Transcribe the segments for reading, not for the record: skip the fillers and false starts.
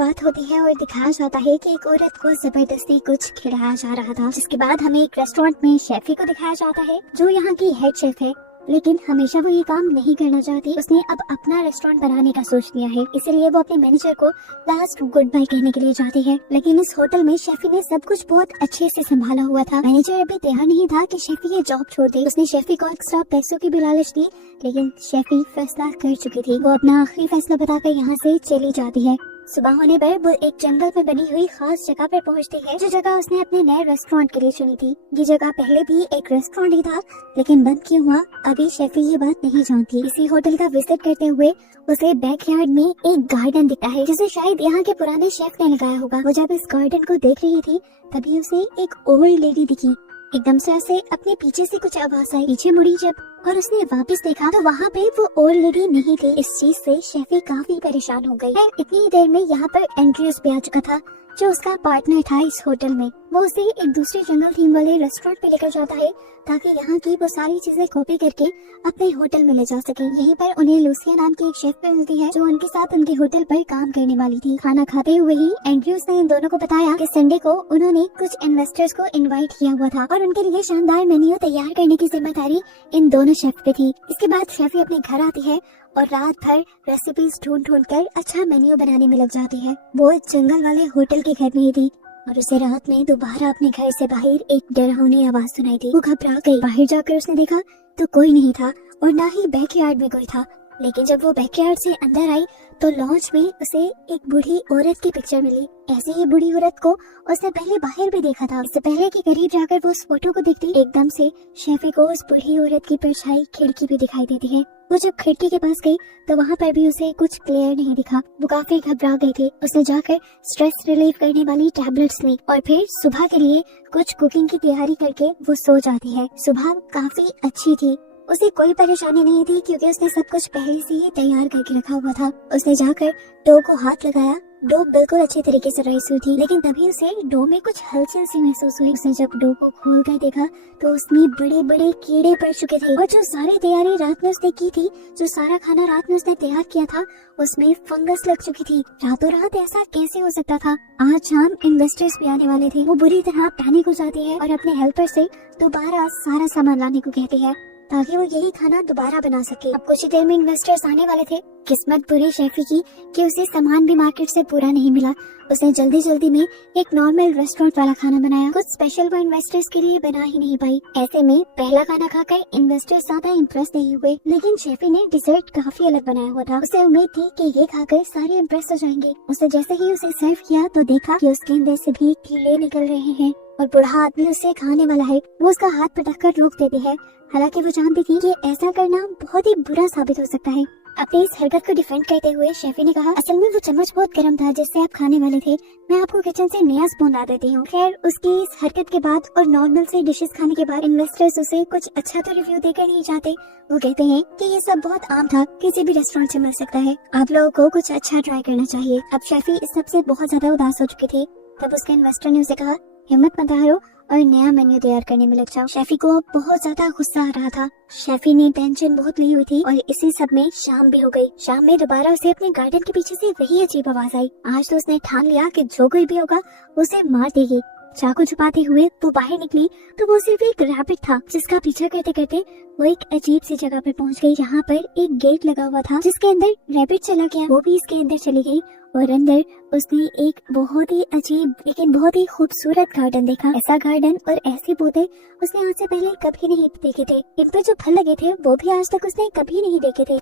शुरुआत होती है और दिखाया जाता है कि एक औरत को जबरदस्ती कुछ खिलाया जा रहा था, जिसके बाद हमें एक रेस्टोरेंट में शेफी को दिखाया जाता है जो यहाँ की हेड शेफ है, लेकिन हमेशा वो ये काम नहीं करना चाहती। उसने अब अपना रेस्टोरेंट बनाने का सोच लिया है, इसीलिए वो अपने मैनेजर को लास्ट गुड बाय कहने के लिए जाती है। लेकिन इस होटल में शेफी ने सब कुछ बहुत अच्छे से संभाला हुआ था। मैनेजर अभी तैयार नहीं था कि शेफी ये जॉब छोड़ दे। उसने शेफी को एक्स्ट्रा पैसों की भी लालच दी, लेकिन शेफी फैसला कर चुकी थी। वो अपना आखिरी फैसला बताकर यहाँ से चली जाती है। सुबह होने पर वो एक जंगल में बनी हुई खास जगह पर पहुंचती है, जो जगह उसने अपने नए रेस्टोरेंट के लिए चुनी थी। ये जगह पहले भी एक रेस्टोरेंट ही था, लेकिन बंद क्यों हुआ अभी शेफी ये बात नहीं जानती। इसी होटल का विजिट करते हुए उसे बैकयार्ड में एक गार्डन दिखता है, जिसे शायद यहाँ के पुराने शेफ ने लगाया होगा। वो जब इस गार्डन को देख रही थी तभी उसे एक ओल्ड लेडी दिखी। एकदम से उसे अपने पीछे से कुछ आवाज आई। पीछे मुड़ी जब और उसने वापस देखा तो वहाँ पे वो ओल्ड लेडी नहीं थी। इस चीज से शेफी काफी परेशान हो गई। इतनी ही देर में यहाँ पर एंड्रयूस भी आ चुका था, जो उसका पार्टनर था इस होटल में। वो उसे एक दूसरे जंगल थीम वाले रेस्टोरेंट पे लेकर जाता है, ताकि यहाँ की वो सारी चीजें कॉपी करके अपने होटल में ले जा सके। यहीं पर उन्हें लूसिया नाम की एक शेफ भी मिलती है, जो उनके साथ उनके होटल पर काम करने वाली थी। खाना खाते हुए ही एंड्रयूस ने इन दोनों को बताया कि संडे को उन्होंने कुछ इन्वेस्टर्स को इनवाइट किया हुआ था और उनके लिए शानदार मेन्यू तैयार करने की जिम्मेदारी इन दोनों शेफ पे थी। इसके बाद शेफी अपने घर आती है और रात भर रेसिपीज ढूंढ कर अच्छा मेन्यू बनाने में लग जाती है। वो जंगल वाले होटल के घर में ही थी और उसे रात में दोबारा अपने घर से बाहर एक डरावनी आवाज सुनाई दी। वो घबरा गई। बाहर जाकर उसने देखा तो कोई नहीं था और ना ही बैकयार्ड में कोई था। लेकिन जब वो बैकयार्ड से अंदर आई तो लॉन्च में उसे एक बूढ़ी औरत की पिक्चर मिली। ऐसे ही बूढ़ी औरत को उसने पहले बाहर भी देखा था। इससे पहले कि करीब जाकर वो उस फोटो को देखती, एकदम से शेफी को उस बूढ़ी औरत की परछाई खिड़की भी दिखाई देती है। वो जब खिड़की के पास गई तो वहाँ पर भी उसे कुछ क्लियर नहीं दिखा। वो काफी घबरा गई थी। उसने जाकर स्ट्रेस रिलीफ करने वाली टैबलेट्स ली और फिर सुबह के लिए कुछ कुकिंग की तैयारी करके वो सो जाती है। सुबह काफी अच्छी थी, उसे कोई परेशानी नहीं थी क्योंकि उसने सब कुछ पहले से ही तैयार करके रखा हुआ था। उसने जाकर डो को हाथ लगाया। डो बिल्कुल अच्छी तरीके से राइस हुई थी, लेकिन तभी उसे डो में कुछ हलचल सी महसूस हुई। उसने जब डो को खोल कर देखा तो उसमें बड़े बड़े कीड़े पड़ चुके थे और जो सारी तैयारी रात में उसने की थी, जो सारा खाना रात में उसने तैयार किया था, उसमें फंगस लग चुकी थी। रातों रात ऐसा कैसे हो सकता था? आज शाम इन्वेस्टर्स भी आने वाले थे। वो बुरी तरह पैनिक हो जाती है और अपने हेल्पर से दोबारा सारा सामान लाने को कहती है, ताकि वो यही खाना दोबारा बना सके। अब कुछ ही देर में इन्वेस्टर्स आने वाले थे। किस्मत बुरी शेफी की कि उसे सामान भी मार्केट से पूरा नहीं मिला। उसने जल्दी जल्दी में एक नॉर्मल रेस्टोरेंट वाला खाना बनाया। कुछ स्पेशल वो इन्वेस्टर्स के लिए बना ही नहीं पाई। ऐसे में पहला खाना खाकर इन्वेस्टर्स ज्यादा इम्प्रेस नहीं हुए, लेकिन शेफी ने डिजर्ट काफी अलग बनाया हुआ था। उसे उम्मीद थी कि ये खाकर सारे इम्प्रेस हो जाएंगे। उसे जैसे ही उसे सर्व किया तो देखा कि उसके अंदर से भी कीड़े निकल रहे हैं और बूढ़ा आदमी उसे खाने वाला है। वो उसका हाथ पटक कर रोक देती है, हालांकि वो जानती थी कि ऐसा करना बहुत ही बुरा साबित हो सकता है। अपनी इस हरकत को डिफेंड करते हुए शेफी ने कहा, असल में वो चम्मच बहुत गर्म था जिससे आप खाने वाले थे। मैं आपको किचन से नया स्पून ला देती हूँ। खैर, उसकी इस हरकत के बाद और नॉर्मल से डिशेस खाने के बाद इन्वेस्टर्स उसे कुछ अच्छा तो रिव्यू देकर नहीं चाहते। वो कहते हैं कि ये सब बहुत आम था, किसी भी रेस्टोरेंट से मिल सकता है, आप लोगों को कुछ अच्छा ट्राई करना चाहिए। अब शेफी इस सब से बहुत ज्यादा उदास हो चुकी थी। तब उसके इन्वेस्टर ने उसे कहा, हिम्मत मत हारो और नया मेन्यू तैयार करने में लग जाओ। शेफी को बहुत ज्यादा गुस्सा आ रहा था। शेफी ने टेंशन बहुत ली हुई थी और इसी सब में शाम भी हो गई। शाम में दोबारा उसे अपने गार्डन के पीछे से वही अजीब आवाज आई। आज तो उसने ठान लिया कि जो कोई भी होगा उसे मार देगी। चाकू छुपाते हुए वो बाहर निकली तो वो सिर्फ एक रैबिट था, जिसका पीछा करते करते वो एक अजीब सी जगह पर पहुंच गई। यहाँ पर एक गेट लगा हुआ था जिसके अंदर रैबिट चला गया। वो भी इसके अंदर चली गई और अंदर उसने एक बहुत ही अजीब लेकिन बहुत ही खूबसूरत गार्डन देखा। ऐसा गार्डन और ऐसे पौधे उसने आज से पहले कभी नहीं देखे थे। इन पर जो फल लगे थे वो भी आज तक उसने कभी नहीं देखे थे।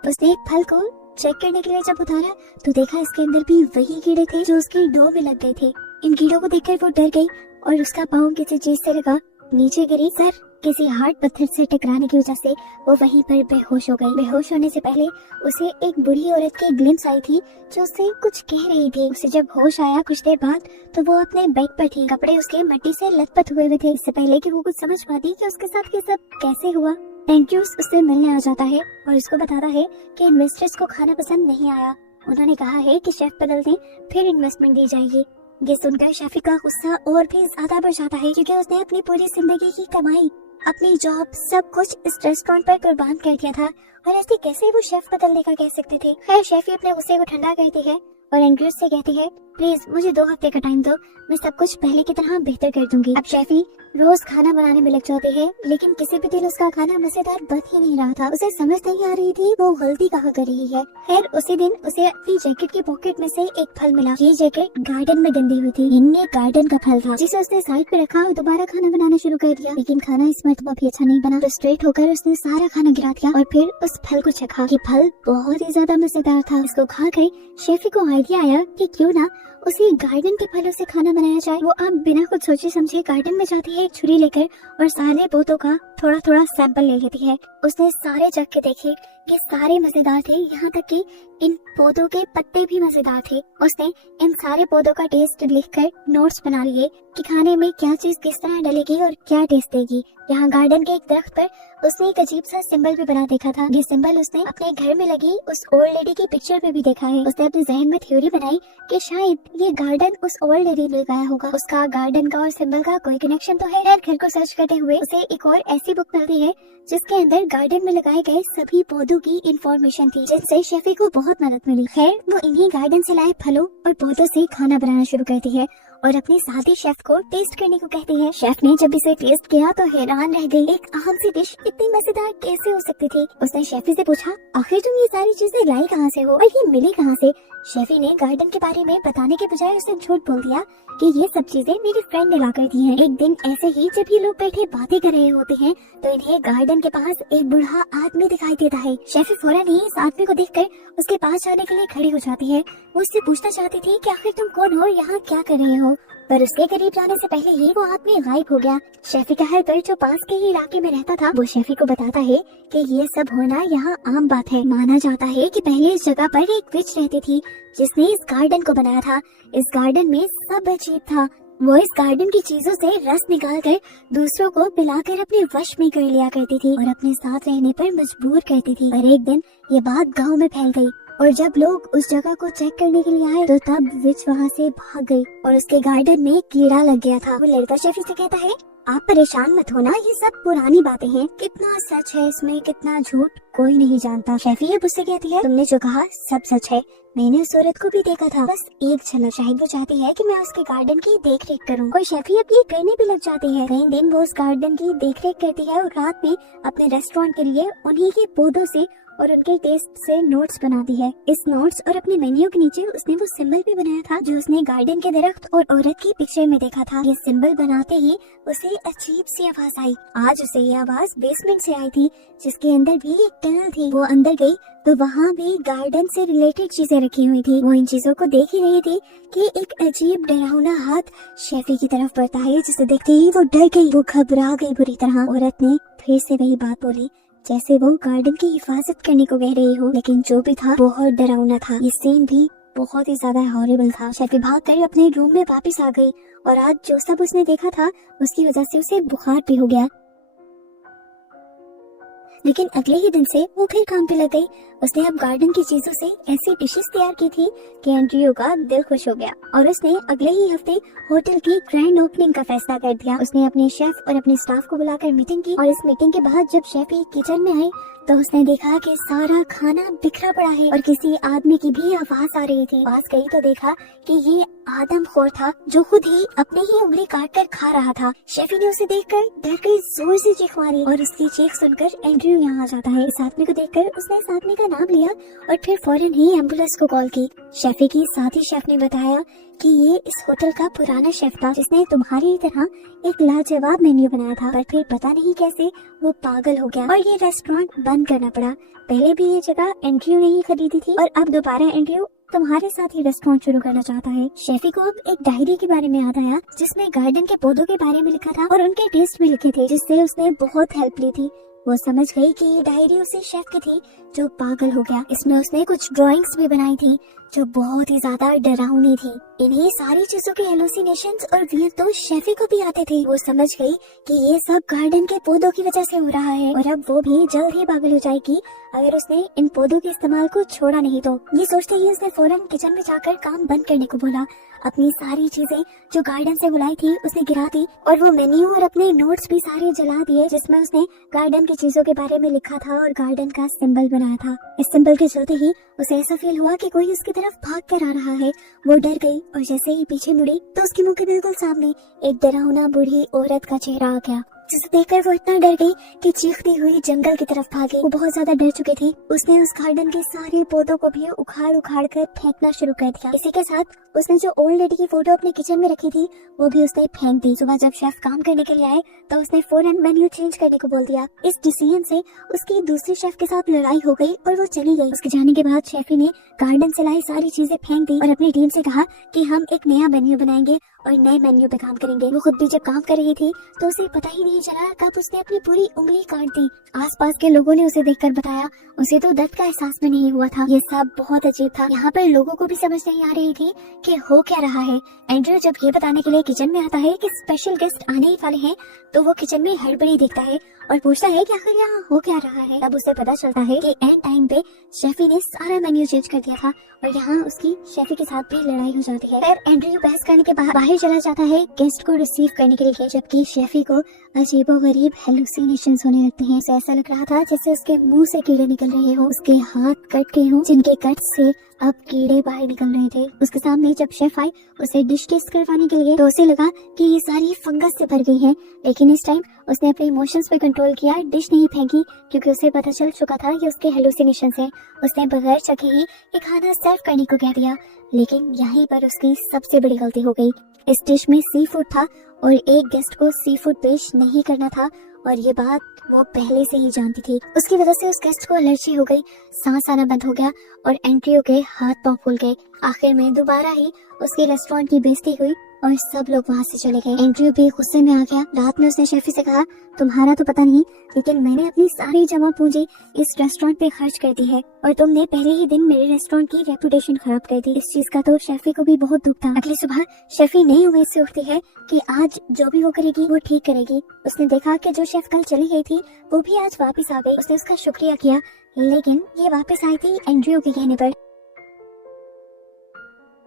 उसने एक फल को चेक करने के लिए जब उतारा तो देखा इसके अंदर भी वही कीड़े थे जो उसके डो में लग गए थे। इन कीड़ों को देखकर वो डर गई और उसका पाँव किसी चीज से लगा, नीचे गिरी। सर किसी हार्ड पत्थर से टकराने की वजह से वो वहीं पर बेहोश हो गई। बेहोश होने से पहले उसे एक बुढ़ी औरत की ग्लिम्स आई थी जो उससे कुछ कह रही थी। उसे जब होश आया कुछ देर बाद तो वो अपने बेड पर थी। कपड़े उसके मिट्टी से लथपथ हुए हुए थे। इससे पहले कि वो कुछ समझ पाती कि उसके साथ ये सब कैसे हुआ, एंड्रयूस उससे मिलने आ जाता है और उसको बताता है कि इन्वेस्टर्स को खाना पसंद नहीं आया। उन्होंने कहा है कि शेफ बदल दें फिर इन्वेस्टमेंट दी जाएगी। ये सुनकर शेफी का गुस्सा और भी ज्यादा बढ़ जाता है क्योंकि उसने अपनी पूरी जिंदगी की कमाई, अपनी जॉब, सब कुछ इस रेस्टोरेंट पर कुर्बान कर दिया था और ऐसे कैसे वो शेफ बदलने का कह सकते थे। खैर शेफी अपने गुस्से को ठंडा करती है और एंड्रयू से कहती है प्लीज मुझे 2 हफ्ते का टाइम दो, मैं सब कुछ पहले की तरह बेहतर कर दूंगी। अब शेफी रोज खाना बनाने में लग जाती है, लेकिन किसी भी दिन उसका खाना मजेदार बन ही नहीं रहा था। उसे समझ नहीं आ रही थी वो गलती कहाँ कर रही है। खैर उसी दिन उसे अपनी जैकेट की पॉकेट में से एक फल मिला। ये जैकेट गार्डन में गंदी हुई थी, इनमें गार्डन का फल था जिसे उसने साइड पे रखा और दोबारा खाना बनाना शुरू कर दिया। लेकिन खाना इस मरतबा भी अच्छा नहीं बना। फ्रस्ट्रेट होकर उसने सारा खाना गिरा दिया और फिर उस फल को चखा। ये फल बहुत ही ज्यादा मजेदार था। इसको खाकर शेफी को आइडिया आया कि क्यों ना उसे गार्डन के फलों से खाना बनाया जाए। वो अब बिना कुछ सोचे समझे गार्डन में जाती है एक छुरी लेकर और सारे पौधों का थोड़ा थोड़ा सैंपल ले लेती है। उसने सारे चख के देखे कि सारे मजेदार थे, यहाँ तक कि इन पौधों के पत्ते भी मजेदार थे। उसने इन सारे पौधों का टेस्ट लिखकर नोट्स बना लिए कि खाने में क्या चीज किस तरह डलेगी और क्या टेस्ट देगी। यहाँ गार्डन के एक दरख्त पर उसने एक अजीब सा सिंबल भी बना देखा था। ये सिंबल उसने अपने घर में लगी उस ओल्ड लेडी की पिक्चर पे भी देखा है। उसने अपने जहन में थ्योरी बनाई कि शायद ये गार्डन उस ओल्ड लेडी में लगाया होगा। उसका गार्डन का और सिंबल का कोई कनेक्शन तो है। घर को सर्च करते हुए उसे एक और ऐसी बुक मिलती है जिसके अंदर गार्डन में लगाए गए सभी पौधों की इंफॉर्मेशन थी, जिससे शेफी को बहुत मदद मिली। खैर वो इन्हीं गार्डन से लाए फलों और पौधों से खाना बनाना शुरू करती है और अपने साथी शेफ को टेस्ट करने को कहती है। शेफ ने जब इसे टेस्ट किया तो हैरान रह गई। एक आम सी डिश इतनी मजेदार कैसे हो सकती थी। उसने शेफी से पूछा आखिर तुम ये सारी चीजें लाई कहाँ से हो और ये मिली कहाँ से। शेफी ने गार्डन के बारे में बताने के बजाय उसे झूठ बोल दिया कि ये सब चीजें मेरी फ्रेंड ने ला कर दी हैं। एक दिन ऐसे ही जब ये लोग बैठे बातें कर रहे होते हैं तो इन्हें गार्डन के पास एक बूढ़ा आदमी दिखाई देता है। शेफी फौरन ही इस आदमी को देखकर उसके पास जाने के लिए खड़ी हो जाती है। वो उससे पूछना चाहती थी कि आखिर तुम कौन हो, यहाँ क्या कर रहे हो, पर उसके करीब जाने से पहले ही वो आदमी गायब हो गया। शेफी का हेल्पर जो पास के ही इलाके में रहता था वो शेफी को बताता है कि ये सब होना यहाँ आम बात है। माना जाता है कि पहले इस जगह पर एक विच रहती थी जिसने इस गार्डन को बनाया था। इस गार्डन में सब अजीब था। वो इस गार्डन की चीजों से रस निकाल कर दूसरों को पिलाकर अपने वश में कर लिया करती थी और अपने साथ रहने पर मजबूर करती थी। पर एक दिन ये बात गांव में फैल गई और जब लोग उस जगह को चेक करने के लिए आए तो तब विच वहाँ से भाग गई और उसके गार्डन में कीड़ा लग गया था। वो लड़का शेफी से कहता है आप परेशान मत होना, ये सब पुरानी बातें हैं। कितना सच है इसमें, कितना झूठ कोई नहीं जानता। शेफी अब उससे कहती है तुमने जो कहा सब सच है, मैंने उस औरत को भी देखा था, बस एक झलक। शायद वो चाहती है कि मैं उसके गार्डन की देख रेख करूँ। और शेफी अब ये करने भी लग जाती है। कई दिन वो उस गार्डन की देख रेख करती है और रात में अपने रेस्टोरेंट के लिए उन्हीं के पौधों से और उनके टेस्ट से नोट्स बनाती है। इस नोट्स और अपने मेन्यू के नीचे उसने वो सिंबल भी बनाया था जो उसने गार्डन के दरख्त और औरत की पिक्चर में देखा था। ये सिंबल बनाते ही उसे अजीब सी आवाज आई। आज उसे ये आवाज बेसमेंट से आई थी जिसके अंदर भी एक टनल थी। वो अंदर गई तो वहाँ भी गार्डन से रिलेटेड चीजें रखी हुई थी। वो इन चीजों को देख ही रही थी कि एक अजीब डरावना हाथ शेफी की तरफ बढ़ता है, जिसे देखते ही वो डर गई, वो घबरा गई बुरी तरह। औरत ने फिर से वही बात बोली जैसे वो गार्डन की हिफाजत करने को कह रही हो, लेकिन जो भी था बहुत डरावना था। ये सीन भी बहुत ही ज्यादा हॉरिबल था। शेफी भाग कर अपने रूम में वापस आ गई और आज जो सब उसने देखा था उसकी वजह से उसे बुखार भी हो गया। लेकिन अगले ही दिन से वो फिर काम पे लग गई। उसने अब गार्डन की चीजों से ऐसी डिशेस तैयार की थी कि एंड्रयू का दिल खुश हो गया और उसने अगले ही हफ्ते होटल की ग्रैंड ओपनिंग का फैसला कर दिया। उसने अपने शेफ और अपने स्टाफ को बुलाकर मीटिंग की और इस मीटिंग के बाद जब शेफी किचन में आई तो उसने देखा कि सारा खाना बिखरा पड़ा है और किसी आदमी की भी आवाज आ रही थी। पास गई तो देखा कि ये आदमखोर था जो खुद ही अपनी ही उंगली काट कर खा रहा था। शेफी ने उसे देखकर डर कर जोर से चीख मारी और उसकी चीख सुनकर एंड्रयू यहाँ आ जाता है। इस आदमी को देखकर उसने इस आदमी का नाम लिया और फिर फौरन ही एम्बुलेंस को कॉल की। शेफी की साथी शेफ ने बताया कि ये इस होटल का पुराना शेफ था जिसने तुम्हारी तरह एक लाजवाब मेन्यू बनाया था, पर फिर पता नहीं कैसे वो पागल हो गया और ये रेस्टोरेंट बंद करना पड़ा। पहले भी ये जगह एंड्रयू ने ही खरीदी थी और अब दोबारा एंड्रयू तुम्हारे साथ ही रेस्टोरेंट शुरू करना चाहता है। शेफी को अब एक डायरी के बारे में याद आया जिसमें गार्डन के पौधों के बारे में लिखा था और उनके टेस्ट भी लिखे थे, जिससे उसने बहुत हेल्प ली थी। वो समझ गई कि ये डायरी उसी शेफ की थी जो पागल हो गया। इसमें उसने कुछ ड्राइंग्स भी बनाई थी जो बहुत ही ज्यादा डरावनी थी। इन्हीं सारी चीजों के हेलुसिनेशंस और वियर तो शेफी को भी आते थे। वो समझ गई कि ये सब गार्डन के पौधों की वजह से हो रहा है और अब वो भी जल्द ही पागल हो जाएगी अगर उसने इन पौधों के इस्तेमाल को छोड़ा नहीं तो। ये सोचते ही उसने फौरन किचन में जाकर काम बंद करने को बोला। अपनी सारी चीजें जो गार्डन से बुलाई थी उसने गिरा दी और वो मेन्यू और अपने नोट्स भी सारे जला दिए जिसमें उसने गार्डन की चीजों के बारे में लिखा था और गार्डन का सिंबल बनाया था। इस सिंबल के चलते ही उसे ऐसा फील हुआ कि कोई उसकी तरफ भाग कर आ रहा है। वो डर गई और जैसे ही पीछे मुड़ी तो उसके मुंह के बिल्कुल सामने एक डरावना बूढ़ी औरत का चेहरा आ गया, जिसे देखकर वो इतना डर गई कि चीखती हुई जंगल की तरफ भागी। वो बहुत ज्यादा डर चुकी थी। उसने उस गार्डन के सारे पौधों को भी उखाड़ उखाड़ कर फेंकना शुरू कर दिया। इसी के साथ उसने जो ओल्ड लेडी की फोटो अपने किचन में रखी थी वो भी उसने फेंक दी। सुबह जब शेफ काम करने के लिए आए तो उसने फौरन मेन्यू चेंज करने को बोल दिया। इस डिसीजन से उसकी दूसरे शेफ के साथ लड़ाई हो गई और वो चली गई। उसके जाने के बाद शेफी ने गार्डन से लाई सारी चीजें फेंक दी और अपनी टीम से कहा कि हम एक नया मेन्यू बनाएंगे और नए मेन्यू पे काम करेंगे। वो खुद भी जब काम कर रही थी तो उसे पता ही नहीं चला कब उसने अपनी पूरी उंगली काट दी। आसपास के लोगों ने उसे देखकर बताया उसे तो दर्द का एहसास भी नहीं हुआ था। ये सब बहुत अजीब था। यहाँ पर लोगों को भी समझ नहीं आ रही थी कि हो क्या रहा है। एंड्रयू जब ये बताने के लिए किचन में आता है कि स्पेशल गेस्ट आने ही वाले हैं तो वो किचन में हड़बड़ी देखता है और पूछता है कि आखिर यहाँ हो क्या रहा है। तब उसे पता चलता है कि एंड टाइम पे शेफी ने सारा मेन्यू चेंज कर दिया था और यहाँ उसकी शेफी के साथ भी लड़ाई हो जाती है। फिर एंड्रयू बहस करने के बाद बाहर चला जाता है गेस्ट को रिसीव करने के लिए, जबकि शेफी को अजीबोगरीब हेलुसिनेशंस होने लगते हैं। उसे ऐसा लग रहा था जैसे उसके मुंह से कीड़े निकल रहे हो, उसके हाथ कट गए हों जिनके कट से अब कीड़े बाहर निकल रहे थे। उसके सामने जब शेफ आई उसे डिश टेस्ट करवाने के लिए तो उसे लगा कि ये सारी फंगस से भर गई है, लेकिन इस टाइम उसने अपने इमोशंस पे कंट्रोल किया, डिश नहीं फेंकी क्योंकि उसे पता चल चुका था कि उसके हेलुसिनेशन है। उसने बगैर चखे ही एक खाना सर्व करने को कह दिया, लेकिन यहीं पर उसकी सबसे बड़ी गलती हो गई। इस डिश में सी फूड था और एक गेस्ट को सी फूड पेश नहीं करना था और ये बात वो पहले से ही जानती थी। उसकी वजह से उस गेस्ट को एलर्जी हो गई, सांस आना बंद हो गया और एंट्रियो के हाथ पांव फूल गए। आखिर में दोबारा ही उसके रेस्टोरेंट की बेइज्जती हुई और सब लोग वहाँ से चले गए। एंड्रयू भी गुस्से में आ गया। रात में उसने शेफी से कहा तुम्हारा तो पता नहीं, लेकिन मैंने अपनी सारी जमा पूंजी इस रेस्टोरेंट पे खर्च कर दी है और तुमने पहले ही दिन मेरे रेस्टोरेंट की रेपुटेशन खराब कर दी। इस चीज का तो शेफी को भी बहुत दुख था। अगली सुबह शेफी नई उम्मीद से उठती है कि आज जो भी वो करेगी वो ठीक करेगी। उसने देखा कि जो शेफ कल चली गई थी वो भी आज वापिस आ गई। उसने उसका शुक्रिया किया, लेकिन ये वापस आई थी एंड्रयू के कहने पर।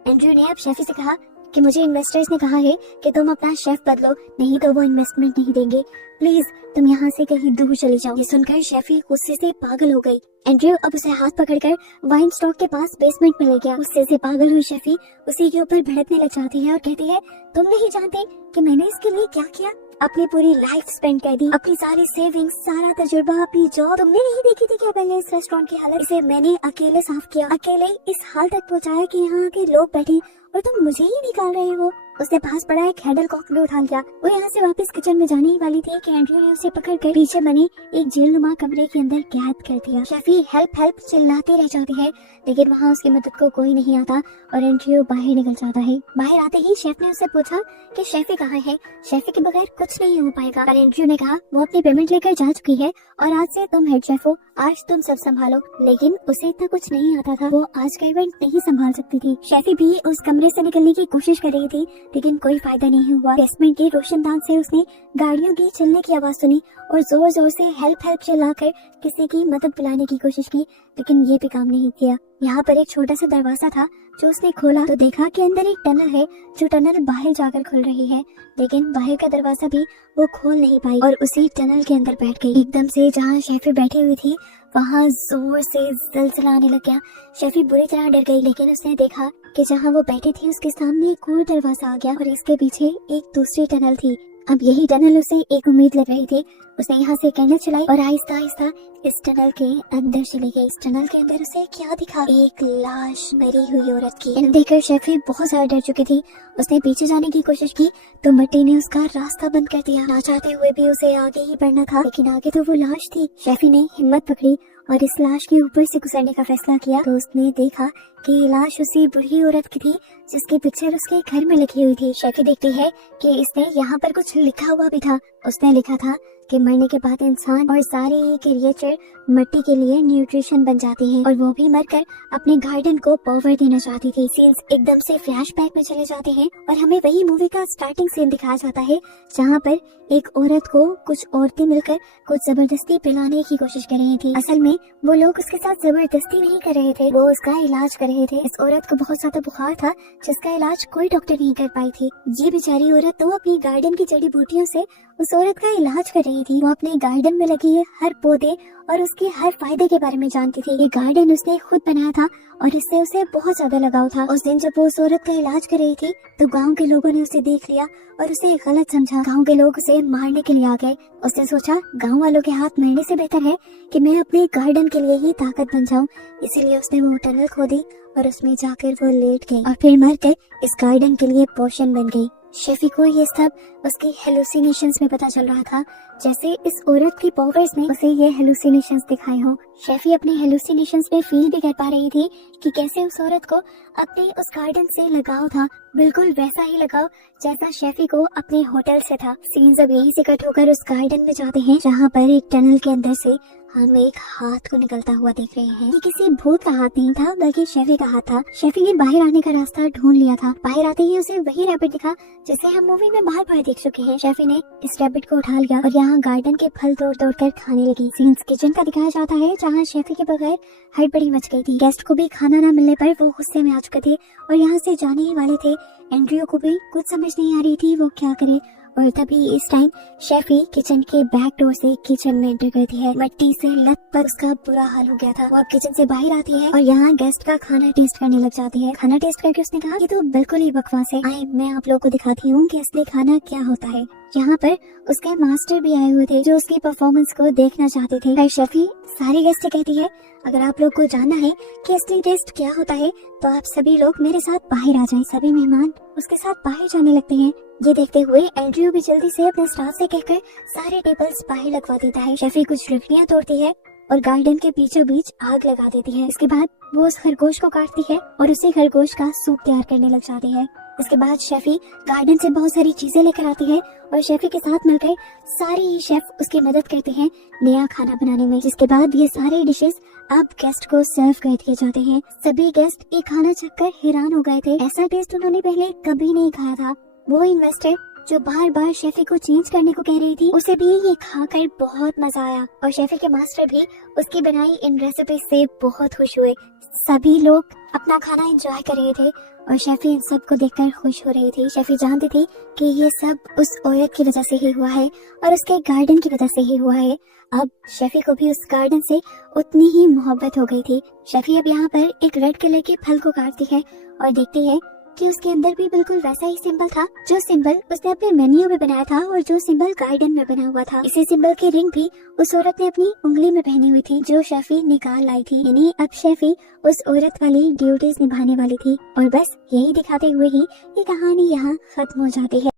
एंड्रयू ने अब शेफी से कहा कि मुझे इन्वेस्टर्स ने कहा है कि तुम अपना शेफ बदलो, नहीं तो वो इन्वेस्टमेंट नहीं देंगे। प्लीज तुम यहाँ से कहीं दूर चले जाओ। ये सुनकर शेफी गुस्से से पागल हो गई। एंड्रयू अब उसे हाथ पकड़कर वाइन स्टॉक के पास बेसमेंट में ले गया। गुस्से से पागल हुई शेफी उसी के ऊपर भड़कने लग जाती है और कहती है तुम नहीं जानते कि मैंने इसके लिए क्या किया। अपनी पूरी लाइफ स्पेंड कर दी, अपनी सारी सेविंग्स, सारा तजुर्बा, अपनी जॉब। तुमने नहीं देखी थी क्या पहले इस रेस्टोरेंट की हालत? इसे मैंने अकेले साफ किया, अकेले इस हाल तक पहुँचाया कि यहाँ के लोग बैठे और तुम मुझे ही निकाल रहे हो। उसने पास पड़ा एक हैंडल कॉक भी उठा लिया। वो यहाँ से वापस किचन में जाने ही वाली थी कि एंड्रयू ने उसे पकड़कर पीछे बने एक जेलनुमा कमरे के अंदर कैद कर दिया। शेफी हेल्प हेल्प चिल्लाती रह जाती है, लेकिन वहाँ उसकी मदद को कोई नहीं आता और एंड्रयू बाहर निकल जाता है। बाहर आते ही शेफ ने उससे पूछा कि शेफी कहाँ है? शेफी के बगैर कुछ नहीं हो पाएगा। और एंड्रयू ने कहा वो अपनी पेमेंट लेकर जा चुकी है और आज से तुम हेड शेफ हो, आज तुम सब संभालो। लेकिन उसे इतना कुछ नहीं आता था, वो आज का इवेंट नहीं संभाल सकती थी। शेफी भी उस कमरे से निकलने की कोशिश कर रही थी, लेकिन कोई फायदा नहीं हुआ। बेसमेंट के रोशनदान से उसने गाड़ियों की चलने की आवाज सुनी और जोर जोर से हेल्प हेल्प चिल्लाकर किसी की मदद बुलाने की कोशिश की, लेकिन ये भी काम नहीं किया। यहाँ पर एक छोटा सा दरवाजा था जो उसने खोला तो देखा कि अंदर एक टनल है जो टनल बाहर जाकर खुल रही है, लेकिन बाहर का दरवाजा भी वो खोल नहीं पाई और उसी टनल के अंदर बैठ गई। एकदम से जहाँ शेफी बैठी हुई थी वहाँ जोर से जलजला आने लग गया। शेफी बुरी तरह डर गई, लेकिन उसने देखा कि जहाँ वो बैठी थी उसके सामने एक और दरवाजा आ गया और इसके पीछे एक दूसरी टनल थी। अब यही टनल उसे एक उम्मीद लग रही थी। उसने यहाँ से कैंडल चलाई और आहिस्ता आहिस्ता इस टनल के अंदर चली गई। इस टनल के अंदर उसे क्या दिखा? एक लाश, मरी हुई औरत की। देखकर शेफी बहुत ज्यादा डर चुकी थी। उसने पीछे जाने की कोशिश की तो मिट्टी ने उसका रास्ता बंद कर दिया। ना चाहते हुए भी उसे आगे ही बढ़ना था, लेकिन आगे तो वो लाश थी। शेफी ने हिम्मत पकड़ी और इस लाश के ऊपर से गुजरने का फैसला किया तो उसने देखा कि ये लाश उसी बुढ़ी औरत की थी जिसकी पिक्चर उसके घर में लिखी हुई थी। शेफी देखती है कि इसने यहाँ पर कुछ लिखा हुआ भी था। उसने लिखा था कि मरने के बाद इंसान और सारे क्रिएचर मिट्टी के लिए न्यूट्रिशन बन जाते हैं और वो भी मरकर अपने गार्डन को पावर देना चाहती थी। सीन्स एकदम से फ्लैशबैक में चले जाते हैं और हमें वही मूवी का स्टार्टिंग सीन दिखाया जाता है जहाँ पर एक औरत को कुछ औरतें मिलकर कुछ जबरदस्ती पिलाने की कोशिश कर रही थी। असल में वो लोग उसके साथ जबरदस्ती नहीं कर रहे थे, वो उसका इलाज कर रहे थे। इस औरत को बहुत ज्यादा बुखार था जिसका इलाज कोई डॉक्टर नहीं कर पाई थी। ये बेचारी औरत तो अपनी गार्डन की जड़ी बूटियों से उस औरत का इलाज कर रही थी। वो अपने गार्डन में लगी है हर पौधे और उसके हर फायदे के बारे में जानती थी। ये गार्डन उसने खुद बनाया था और इससे उसे बहुत ज्यादा लगाव था। उस दिन जब वो उस औरत का इलाज कर रही थी तो गांव के लोगों ने उसे देख लिया और उसे गलत समझा। गांव के लोग उसे मारने के लिए आ गए। उसने सोचा गांव वालों के हाथ मरने से बेहतर है कि मैं अपने गार्डन के लिए ही ताकत बन जाऊं। इसीलिए उसने वो टनल खोदी और उसमें जाकर वो लेट गई और फिर मरकर इस गार्डन के लिए पोषण बन गई। शेफी को ये सब उसकी हेलुसिनेशंस में पता चल रहा था, जैसे इस औरत की पावर्स में उसे ये हेलुसिनेशंस दिखाए हों। शेफी अपने हेलुसिनेशंस में फील भी कर पा रही थी कि कैसे उस औरत को अपने उस गार्डन से लगाव था, बिल्कुल वैसा ही लगाव जैसा शेफी को अपने होटल से था। सीन्स अब यहीं से कट होकर उस गार्डन में जाते हैं जहाँ पर एक टनल के अंदर से हम एक हाथ को निकलता हुआ देख रहे हैं। ये किसी भूत का हाथ नहीं था बल्कि शेफी का हाथ था। शेफी ने बाहर आने का रास्ता ढूंढ लिया था। बाहर आते ही उसे वही रैबिट दिखा जिसे हम मूवी में बार बार देख चुके हैं। शेफी ने इस रैबिट को उठा लिया और यहाँ गार्डन के फल तोड़ तोड़ कर खाने लगी। सीन्स किचन का दिखाया जाता है जहाँ शेफी के बगैर हड़बड़ी मच गई थी। गेस्ट को भी खाना न मिलने पर वो गुस्से में आ चुके थे और यहाँ से जाने ही वाले थे। एंड्रयू को भी कुछ समझ नहीं आ रही थी वो क्या करे और तभी इस टाइम शेफी किचन के बैक डोर से किचन में एंटर करती है। मिट्टी से लत पर उसका बुरा हाल हो गया था। वो अब किचन से बाहर आती है और यहाँ गेस्ट का खाना टेस्ट करने लग जाती है। खाना टेस्ट करके उसने कहा कि तो बिल्कुल ही बकवास है, आए मैं आप लोगों को दिखाती हूँ कि असली खाना क्या होता है। यहाँ पर उसके मास्टर भी आए हुए थे जो उसकी परफॉर्मेंस को देखना चाहते थे। पर शेफी सारी गेस्ट से कहती है अगर आप लोग को जानना है कि असली टेस्ट क्या होता है तो आप सभी लोग मेरे साथ बाहर आ जाएं। सभी मेहमान उसके साथ बाहर जाने लगते हैं। ये देखते हुए एंड्रयू भी जल्दी से अपने स्टाफ से कहकर सारे टेबल्स बाहर लगवा देता है। शेफी कुछ लकड़ियां तोड़ती है और गार्डन के बीचों बीच आग लगा देती है। इसके बाद वो उस खरगोश को काटती है और उसी खरगोश का सूप तैयार करने लग जाती है। इसके बाद शेफी गार्डन से बहुत सारी चीजें लेकर आती है और शेफी के साथ मिलकर सारे ही शेफ उसकी मदद करते हैं नया खाना बनाने में। जिसके बाद ये सारे डिशेस अब गेस्ट को सर्व कर दिए जाते हैं। सभी गेस्ट ये खाना चखकर हैरान हो गए थे। ऐसा टेस्ट उन्होंने पहले कभी नहीं खाया था। वो इन्वेस्टर जो बार बार शेफी को चेंज करने को कह रही थी उसे भी ये खाकर बहुत मजा आया और शेफी के मास्टर भी उसकी बनाई इन रेसिपी से बहुत खुश हुए। सभी लोग अपना खाना एंजॉय कर रहे थे और शेफी इन सब को देखकर खुश हो रही थी। शेफी जानती थी कि ये सब उस औरत की वजह से ही हुआ है और उसके गार्डन की वजह से ही हुआ है। अब शेफी को भी उस गार्डन से उतनी ही मोहब्बत हो गई थी। शेफी अब यहाँ पर एक रेड कलर के फल को काटती है और देखती है कि उसके अंदर भी बिल्कुल वैसा ही सिंबल था जो सिंबल उसने अपने मेन्यू में बनाया था और जो सिंबल गार्डन में बना हुआ था। इसी सिंबल की रिंग भी उस औरत ने अपनी उंगली में पहनी हुई थी जो शेफी निकाल लाई थी। यानी अब शेफी उस औरत वाली ड्यूटीज निभाने वाली थी और बस यही दिखाते हुए ही ये कहानी यहाँ खत्म हो जाती है।